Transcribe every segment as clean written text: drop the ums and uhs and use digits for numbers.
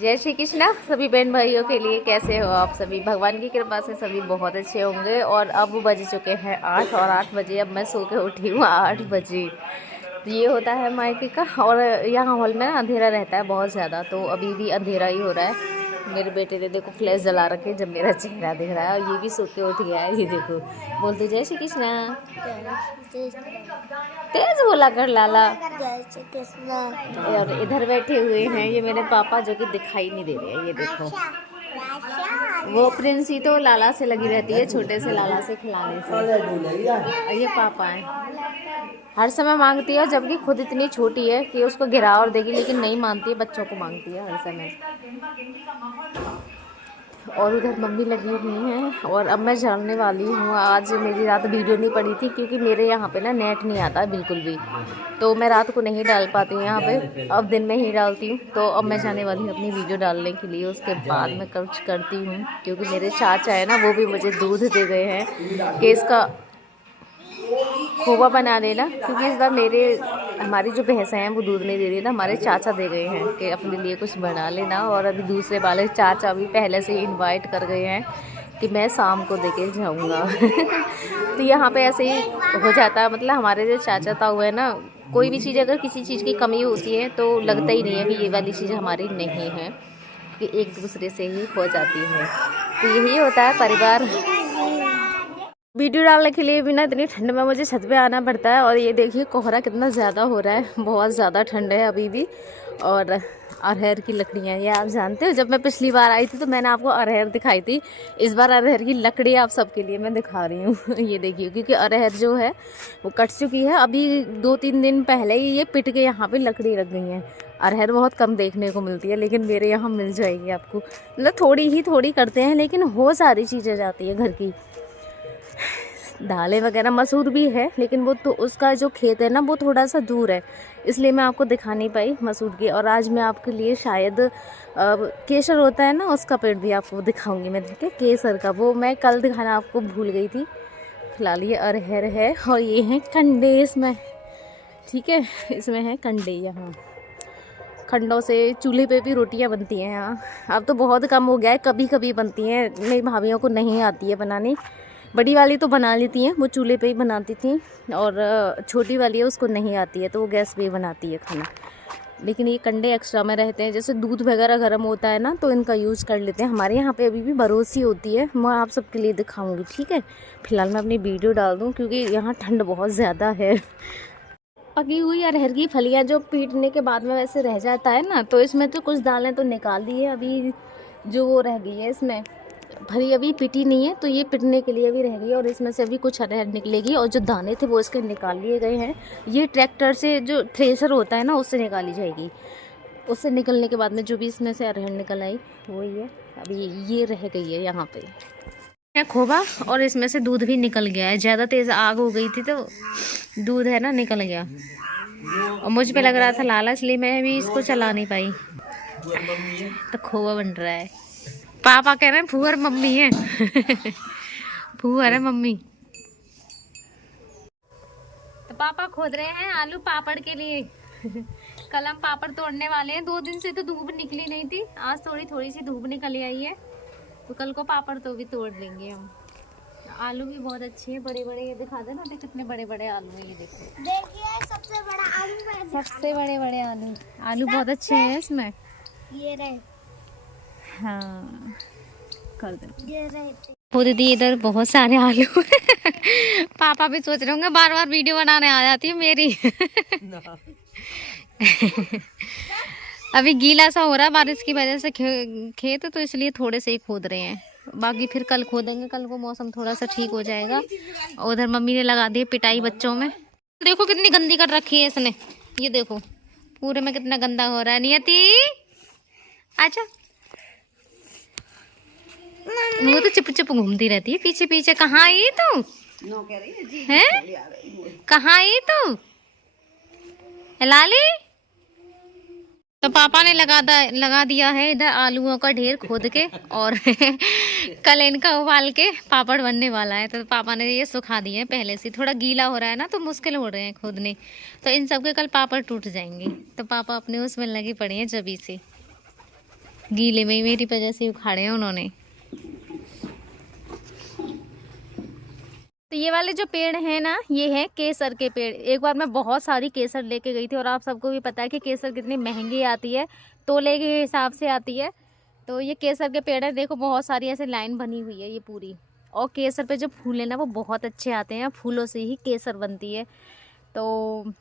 जय श्री कृष्णा सभी बहन भाइयों के लिए। कैसे हो आप सभी? भगवान की कृपा से सभी बहुत अच्छे होंगे। और अब बज चुके हैं 8 और 8 बजे अब मैं सो के उठी हूँ 8 बजे। तो ये होता है मायके का। और यहाँ हॉल में ना अंधेरा रहता है बहुत ज़्यादा, तो अभी भी अंधेरा ही हो रहा है। मेरे बेटे ने देखो फ्लैश जला रखे जब मेरा चेहरा दिख रहा है, और ये भी सो के उठ गया है। ये देखो बोलते जय श्री कृष्णा। तेज बोला कर लाला। और इधर बैठे हुए हैं ये मेरे पापा, जो कि दिखाई नहीं दे रहे हैं। ये देखो वो प्रिंसी तो लाला से लगी रहती है, छोटे से लाला से खिलाने से। ये पापा है, हर समय मांगती है, जबकि खुद इतनी छोटी है कि उसको गिरा और देगी, लेकिन नहीं मानती है, बच्चों को मांगती है हर समय। और उधर मम्मी लगी हुई हैं। और अब मैं जानने वाली हूँ, आज मेरी रात वीडियो नहीं पड़ी थी क्योंकि मेरे यहाँ पे ना नेट नहीं आता बिल्कुल भी, तो मैं रात को नहीं डाल पाती हूँ यहाँ पे, अब दिन में ही डालती हूँ। तो अब मैं जाने वाली हूँ अपनी वीडियो डालने के लिए, उसके बाद मैं कुछ करती हूँ। क्योंकि मेरे चाचा है ना, वो भी मुझे दूध दे गए हैं कि इसका खोवा बना लेना, क्योंकि इस बार हमारी जो भैंस हैं वो दूध नहीं दे रही ना, हमारे चाचा दे गए हैं कि अपने लिए कुछ बना लेना। और अभी दूसरे वाले चाचा भी पहले से ही इनवाइट कर गए हैं कि मैं शाम को देके जाऊंगा। तो यहाँ पे ऐसे ही हो जाता है, मतलब हमारे जो चाचा ताऊ है ना, कोई भी चीज़ अगर किसी चीज़ की कमी होती है तो लगता ही नहीं है कि ये वाली चीज़ हमारी नहीं है, कि एक दूसरे से ही हो जाती है। तो यही होता है परिवार। वीडियो डालने के लिए भी ना इतनी ठंड में मुझे छत पे आना पड़ता है। और ये देखिए कोहरा कितना ज़्यादा हो रहा है, बहुत ज़्यादा ठंड है अभी भी। और अरहर की लकड़ियाँ, ये आप जानते हो, जब मैं पिछली बार आई थी तो मैंने आपको अरहर दिखाई थी। इस बार अरहर की लकड़ी आप सबके लिए मैं दिखा रही हूँ। ये देखिए, क्योंकि अरहर जो है वो कट चुकी है। अभी 2-3 दिन पहले ही ये पिट के यहाँ पे लकड़ी रख गई हैं। अरहर बहुत कम देखने को मिलती है, लेकिन मेरे यहाँ मिल जाएगी आपको। मतलब थोड़ी करते हैं, लेकिन हो सारी चीज़ें जाती है घर की। दालें वगैरह, मसूर भी है, लेकिन वो तो उसका जो खेत है ना वो थोड़ा सा दूर है, इसलिए मैं आपको दिखा नहीं पाई मसूर की। और आज मैं आपके लिए शायद केसर होता है ना, उसका पेड़ भी आपको दिखाऊंगी मैं। ठीक है, केसर का वो मैं कल दिखाना आपको भूल गई थी। फिलहाल ये अरहर है और ये हैं कंडे इसमें। ठीक है, इसमें है कंडे। यहाँ खंडों से चूल्हे पे भी रोटियां बनती हैं यहाँ। अब तो बहुत कम हो गया है, कभी कभी बनती हैं, मेरी भाभीयों को नहीं आती है बनानी। बड़ी वाली तो बना लेती हैं, वो चूल्हे पे ही बनाती थी। और छोटी वाली है, उसको नहीं आती है, तो वो गैस पे ही बनाती है खाना। लेकिन ये कंडे एक्स्ट्रा में रहते हैं, जैसे दूध वगैरह गर्म होता है ना, तो इनका यूज़ कर लेते हैं। हमारे यहाँ पे अभी भी बरोसी होती है, मैं आप सबके लिए दिखाऊंगी। ठीक है, फिलहाल मैं अपनी वीडियो डाल दूँ क्योंकि यहाँ ठंड बहुत ज़्यादा है। पकी हुई अरहर की फलियाँ जो पीटने के बाद में वैसे रह जाता है ना, तो इसमें तो कुछ दालें तो निकाल दी है, अभी जो वो रह गई है इसमें भरी, अभी पिटी नहीं है, तो ये पिटने के लिए भी रह गई। और इसमें से अभी कुछ अरहर निकलेगी, और जो दाने थे वो इसके निकाल लिए गए हैं। ये ट्रैक्टर से, जो थ्रेसर होता है ना, उससे निकाली जाएगी। उससे निकलने के बाद में जो भी इसमें से अरहर निकल आई वही है। अभी ये रह गई है यहाँ पे है खोबा, और इसमें से दूध भी निकल गया है। ज़्यादा तेज़ आग हो गई थी तो दूध है ना निकल गया, और मुझ पे लग रहा था लाला, इसलिए मैं भी इसको चला नहीं पाई। तो खोबा बन रहा है। पापा कह रहे हैं फूहर मम्मी है। फूहर है मम्मी। तो पापा खोद रहे हैं आलू पापड़ के लिए। कल हम पापड़ तोड़ने वाले हैं। 2 दिन से तो धूप निकली नहीं थी, आज थोड़ी सी धूप निकल आई है, तो कल को पापड़ तो भी तोड़ लेंगे हम। आलू भी बहुत अच्छे हैं, बड़े बड़े। ये दिखा दे ना, देख कितने बड़े बड़े आलू हैं। ये देखो, देखिए सबसे बड़ा आलू, सबसे बड़े बड़े आलू बहुत अच्छे हैं इसमें। ये रहे। हाँ, कर दे। ये रहे। वो दीदी इधर बहुत सारे आलू। पापा भी सोच रहे होंगे बार बार वीडियो बनाने आ जाती है मेरी। अभी गीला सा हो रहा है बारिश की वजह से खेत, तो इसलिए थोड़े से ही खोद रहे हैं, बाकी फिर कल खोदेंगे। कल को मौसम थोड़ा सा ठीक हो जाएगा। और उधर मम्मी ने लगा दी पिटाई बच्चों में। देखो कितनी गंदी कर रखी है इसने, ये देखो पूरे में कितना गंदा हो रहा है। नियति अच्छा, वो तो चुप चुप घूमती रहती है पीछे पीछे। कहाँ आई तू? है कहाँ आई तू लाली? तो पापा ने लगा दिया है इधर आलूओं का ढेर खोद के, और कल इनका उबाल के पापड़ बनने वाला है। तो पापा ने ये सुखा दिए हैं पहले से। थोड़ा गीला हो रहा है ना, तो मुश्किल हो रहे हैं खोदने, तो इन सब के कल पापड़ टूट जाएंगे। तो पापा अपने उसमें लगे पड़े हैं जबी से। गीले में ही मेरी वजह से उखाड़े हैं उन्होंने। तो ये वाले जो पेड़ हैं ना, ये है केसर के पेड़। एक बार मैं बहुत सारी केसर लेके गई थी, और आप सबको भी पता है कि केसर कितनी महंगी आती है, तोले के हिसाब से आती है। तो ये केसर के पेड़ है, देखो बहुत सारी ऐसे लाइन बनी हुई है ये पूरी। और केसर पे जो फूल है ना वो बहुत अच्छे आते हैं, फूलों से ही केसर बनती है। तो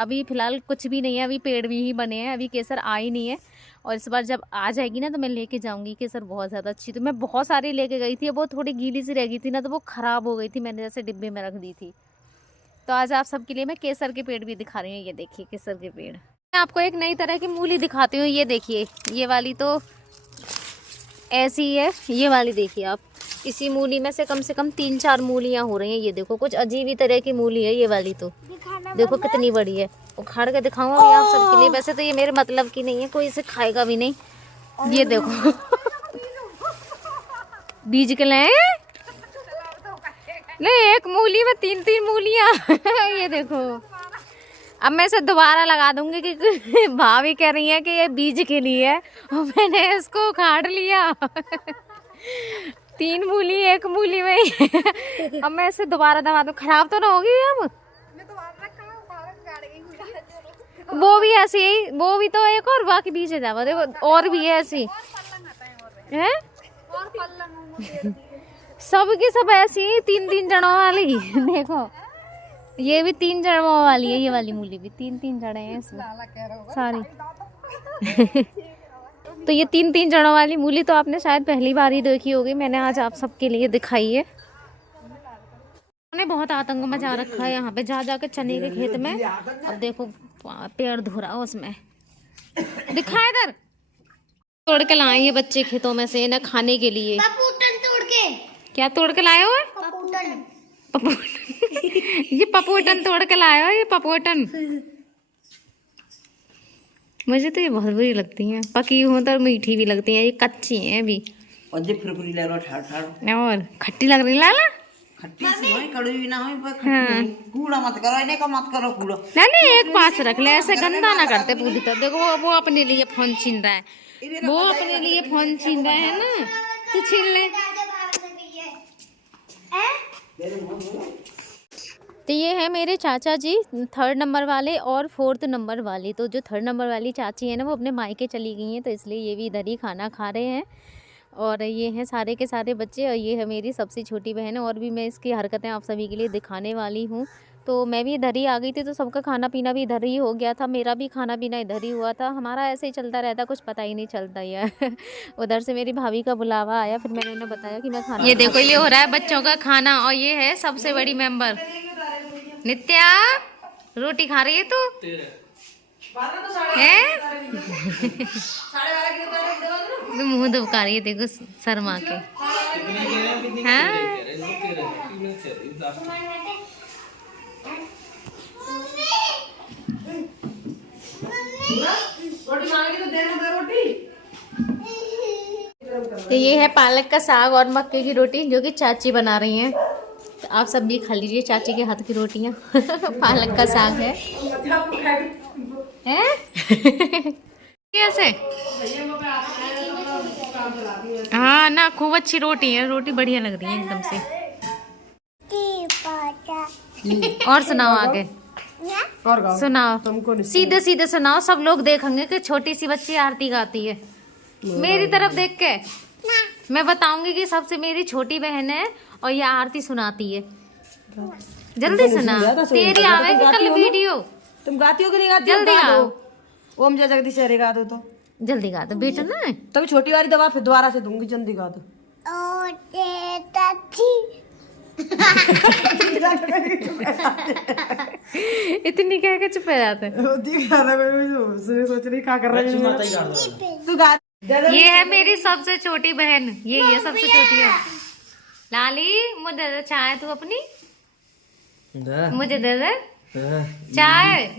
अभी फ़िलहाल कुछ भी नहीं है, अभी पेड़ भी ही बने हैं, अभी केसर आ ही नहीं है। और इस बार जब आ जाएगी ना तो मैं लेके जाऊंगी केसर, बहुत ज़्यादा अच्छी। तो मैं बहुत सारी लेके गई थी, वो थोड़ी गीली सी रह गई थी ना, तो वो ख़राब हो गई थी, मैंने जैसे डिब्बे में रख दी थी। तो आज आप सबके लिए मैं केसर के पेड़ भी दिखा रही हूँ। ये देखिए केसर के पेड़। मैं आपको एक नई तरह की मूली दिखाती हूँ। ये देखिए, ये वाली तो ऐसी ही है, ये वाली देखिए आप। इसी मूली में से कम 3-4 मूलियाँ हो रही हैं। ये देखो कुछ अजीब ही तरह की मूली है ये वाली, तो देखो कितनी बड़ी है। उखाड़ के दिखाऊंगा अभी आप सबके लिए। वैसे तो ये मेरे मतलब की नहीं है, कोई इसे खाएगा भी नहीं। ये देखो बीज के लाए ले, एक मूली में 3-3 मूलियाँ ये देखो। अब मैं इसे दोबारा लगा दूंगी कि भाभी कह रही है कि ये बीज के लिए है, और मैंने इसको उखाड़ लिया 3 मूली एक मूली में ही। अब मैं इसे दोबारा दबा दूँ, खराब तो ना होगी अब। वो भी ऐसी ही, वो भी तो एक, और बाकी बीज है जावा देखो, और भी है ऐसी है सब की सब ऐसी 3-3 जड़ों वाली देखो, ये भी 3 जड़ों वाली है, ये वाली मूली भी 3-3 जड़ें हैं इसमें सारी तो ये 3-3 जड़ों वाली मूली तो आपने शायद पहली बार ही देखी होगी, मैंने आज आप सबके लिए दिखाई है। उन्होंने बहुत आतंक मचा रखा है यहाँ पे, जा जाके चने के खेत में। अब देखो पेड़ धो रहा उसमें, दिखा इधर। तोड़ के लाए ये बच्चे खेतों में से ना खाने के लिए। पपूटन तोड़ के। क्या तोड़ के लाए हो? पपूटन। ये पपोटन तोड़ के लाए हो, ये पपोटन। मुझे तो ये बहुत बुरी लगती हैं, पकी हो तो मीठी भी लगती हैं, ये कच्ची हैं अभी। और जे फिर ले लो ठाड़ ठाड़ और खट्टी लग रही लाला। खट्टी सी होई, कड़वी भी ना होई, पर खट्टी कूड़ा मत करो, इन्हें का मत करो कूड़ा। लाले एक पास रख ले, ऐसे गंदा ना करते पूरी तरह। देखो वो अपने लिए फोन छीन रहा है, वो अपने लिए फोन छीन रहा है ना, तो छीन ले। तो ये है मेरे चाचा जी 3rd नंबर वाले और 4th नंबर वाली। तो जो 3rd नंबर वाली चाची है ना वो अपने मायके चली गई हैं, तो इसलिए ये भी इधर ही खाना खा रहे हैं। और ये हैं सारे के सारे बच्चे, और ये है मेरी सबसे छोटी बहन। और भी मैं इसकी हरकतें आप सभी के लिए दिखाने वाली हूँ। तो मैं भी इधर ही आ गई थी, तो सबका खाना पीना भी इधर ही हो गया था, मेरा भी खाना पीना इधर ही हुआ था। हमारा ऐसे ही चलता रहता, कुछ पता ही नहीं चलता यार। उधर से मेरी भाभी का बुलावा आया, फिर मैंने उन्हें बताया कि मैं खाना, ये देखो ये हो रहा है बच्चों का खाना। और ये है सबसे बड़ी मेंबर नित्या, रोटी खा रही है तू है? तो मुँह दुबका रही है देखो शर्मा के। हाँ तो ये है पालक का साग और मक्के की रोटी जो कि चाची बना रही हैं। तो आप सब भी खा लीजिए चाची के हाथ की रोटियां। पालक का साग है कैसे? हाँ ना, खूब अच्छी रोटी है, रोटी बढ़िया लग रही है एकदम से। और सुनाओ आगे, सुनाओ सीधे सीधे सुनाओ, सब लोग देखेंगे कि छोटी सी बच्ची आरती गाती है। मेरी तरफ देख के मैं बताऊंगी कि सबसे मेरी छोटी बहन है और ये आरती सुनाती है। जल्दी सुना, तेरी आवेगी कल वीडियो। तुम गाती हो कि नहीं गाती? जल्दी गाओ, ओम जय जगदीश हरे गा दो तो जल्दी गा दो बेटा ना। तभी छोटी वाली दवा फिर दोबारा से दूंगी, जल्दी गा दो। इतनी कह के चुप हो जाते हैं। सोच रही क्या कर रहा है तू गा। ये है मेरी सबसे छोटी बहन, ये सबसे छोटी है। लाली मुझे दे दे चाय, तू अपनी मुझे दे दे चाय।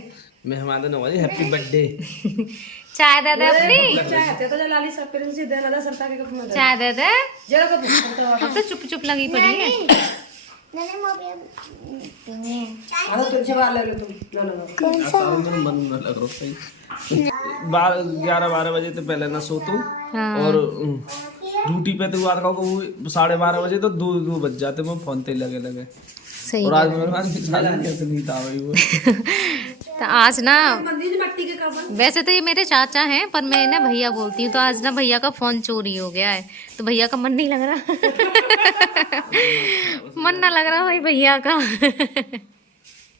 मेहमान नवाजी हैप्पी बर्थडे। चाय दे दे अपनी, चाय दे दे। अब तो चुप चुप लगी पड़ी है। तुमसे बाहर ले लो तुम। मन न लग रहा सही। 11-12 बजे तो पहले ना सो तू। हाँ। और ड्यूटी पे तो आता वो 12:30 बजे तो 2 बज जाते मैं फोन पे लगे। सही और आज मेरे पास कैसे नहीं था भाई वो। तो आज ना वैसे तो ये मेरे चाचा हैं पर मैं ना भैया बोलती हूँ। तो आज ना भैया का फोन चोरी हो गया है तो भैया का मन नहीं लग रहा। मन ना लग रहा भाई भैया का।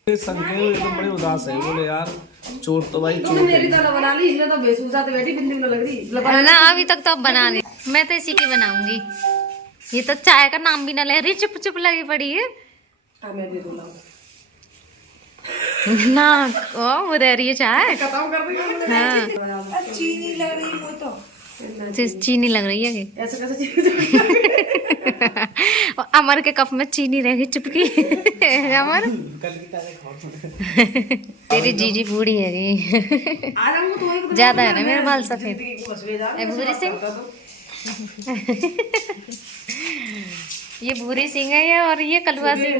संगे हुए तो बड़े उदास है, बोले यार चोर तो भाई चोर मेरी तरह बना ली, इसमें तो बेसुसा तो बैठी बिंदी में लग रही ना। अभी तक तो अब बना ली, मैं तो इसी की बनाऊंगी। ये तो चाय का नाम भी ना ले रही, चुप चुप लगी पड़ी है ना। ओ वो दे रही है चाय। हाँ चीनी लग रही है वो तो। चीनी लग रही है कि ऐसे कैसे और अमर के कप में चीनी रहेगी चुपकी। अमर तेरी जीजी बूढ़ी है जी। ज्यादा है ना मेरे बाल सफेद। भूरी सिंह ये भूरी सिंह है ये, और ये कलवा सिंह।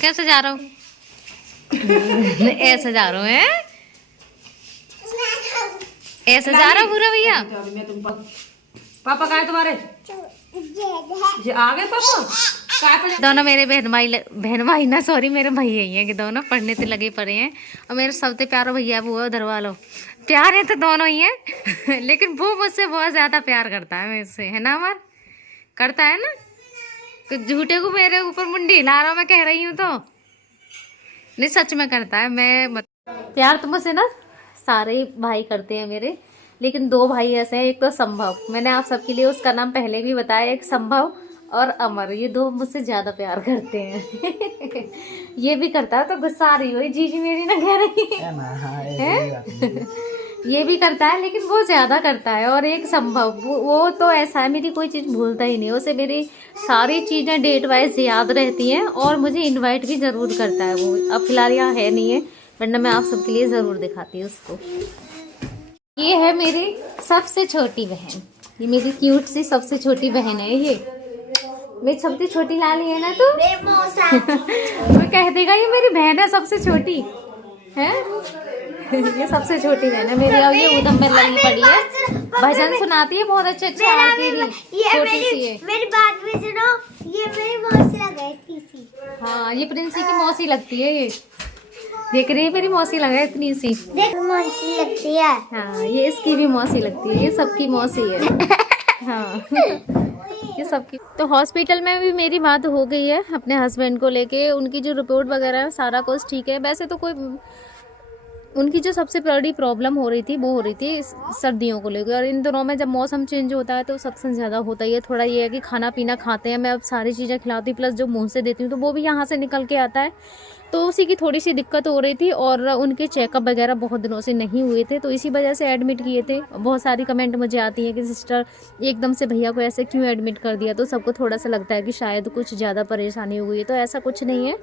कैसे जा रहा हूँ? ऐसे जा रहा हूँ है, ऐसे जा रहा हूँ पूरा भैया। पापा कहाँ है तुम्हारे? ये आ गए पापा। दोनों मेरे बहन भाई ना, सॉरी मेरे भैया ही हैं कि दोनों पढ़ने से लगे पड़े हैं। और मेरे सबसे प्यारा भैया वो है उधर वालों। प्यार है तो दोनों ही हैं। लेकिन वो मुझसे बहुत ज्यादा प्यार करता है मुझसे, है ना अमर? करता है ना? कुछ झूठे को मेरे ऊपर मुंडी हिला रहा मैं कह रही हूँ तो नहीं, सच में करता है। मैं प्यार तो मुझसे ना सारे भाई करते हैं मेरे, लेकिन 2 भाई ऐसे हैं। एक तो संभव, मैंने आप सबके लिए उसका नाम पहले भी बताया, एक संभव और अमर। ये 2 मुझसे ज्यादा प्यार करते हैं। ये भी करता है तो गुस्सा आ रही हो जीजी मेरी ना कह रही है। ये भी करता है लेकिन वो ज्यादा करता है। और एक संभव वो तो ऐसा है, मेरी कोई चीज भूलता ही नहीं। उसे मेरी सारी चीजें डेट वाइज याद रहती हैं और मुझे इनवाइट भी जरूर करता है वो। अब फिलहाल यहाँ है नहीं है, वरना मैं आप सबके लिए जरूर दिखाती हूँ उसको। ये है मेरी सबसे छोटी बहन, ये मेरी क्यूट सी सबसे छोटी बहन है। ये मेरी सबसे छोटी लाली है ना, तो कह देगा ये मेरी बहन है सबसे छोटी है। ये सबसे छोटी बहन है मेरी। और ये उधम में लगी पड़ी है, भजन सुनाती है बहुत अच्छे अच्छे। छोटी सी है। मेरी बात भी सुनो, ये मेरी मौसी लगती थी। हाँ ये प्रिंसी की मौसी लगती है। ये देख रही है मेरी मौसी लगा है इतनी सी। देख मौसी लगती है। हाँ ये इसकी भी मौसी लगती है, ये सबकी मौसी है। हाँ ये सबकी। तो हॉस्पिटल में भी मेरी बात हो गई है अपने हस्बैंड को लेके। उनकी जो रिपोर्ट वगैरह है सारा कुछ ठीक है। वैसे तो कोई उनकी जो सबसे बड़ी प्रॉब्लम हो रही थी वो हो रही थी सर्दियों को लेकर। और इन दिनों में जब मौसम चेंज होता है तो सबसे ज़्यादा होता ही है। थोड़ा ये है कि खाना पीना खाते हैं, मैं अब सारी चीज़ें खिलाती हूँ, प्लस जो मुंह से देती हूँ तो वो भी यहाँ से निकल के आता है। तो उसी की थोड़ी सी दिक्कत हो रही थी और उनके चेकअप वगैरह बहुत दिनों से नहीं हुए थे, तो इसी वजह से एडमिट किए थे। बहुत सारी कमेंट मुझे आती हैं कि सिस्टर एकदम से भैया को ऐसे क्यों एडमिट कर दिया। तो सबको थोड़ा सा लगता है कि शायद कुछ ज़्यादा परेशानी हो गई है, तो ऐसा कुछ नहीं है।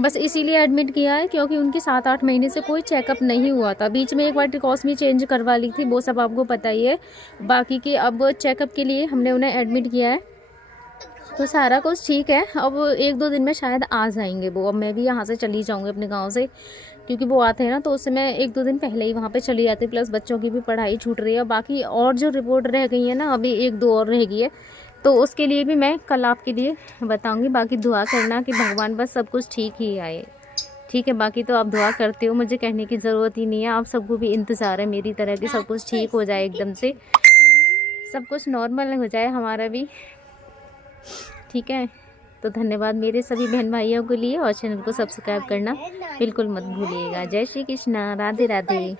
बस इसीलिए एडमिट किया है क्योंकि उनकी 7-8 महीने से कोई चेकअप नहीं हुआ था। बीच में एक बार ट्रिकोस्मी चेंज करवा ली थी, वो सब आपको पता ही है। बाकी के अब चेकअप के लिए हमने उन्हें एडमिट किया है, तो सारा कुछ ठीक है। अब 1-2 दिन में शायद आ जाएंगे वो। अब मैं भी यहाँ से चली जाऊँगी अपने गांव से, क्योंकि वो आते हैं ना, तो उससे मैं 1-2 दिन पहले ही वहाँ पे चली जाती। प्लस बच्चों की भी पढ़ाई छूट रही है। बाकी और जो रिपोर्ट रह गई है ना, अभी 1-2 और रह गई है, तो उसके लिए भी मैं कल आपके लिए बताऊँगी। बाकी दुआ करना कि भगवान बस सब कुछ ठीक ही आए, ठीक है। बाकी तो आप दुआ करते हो, मुझे कहने की ज़रूरत ही नहीं है। आप सबको भी इंतज़ार है मेरी तरह कि सब कुछ ठीक हो जाए, एकदम से सब कुछ नॉर्मल हो जाए हमारा भी, ठीक है। तो धन्यवाद मेरे सभी बहन भाइयों के लिए, और चैनल को सब्सक्राइब करना बिल्कुल मत भूलिएगा। जय श्री कृष्णा, राधे राधे।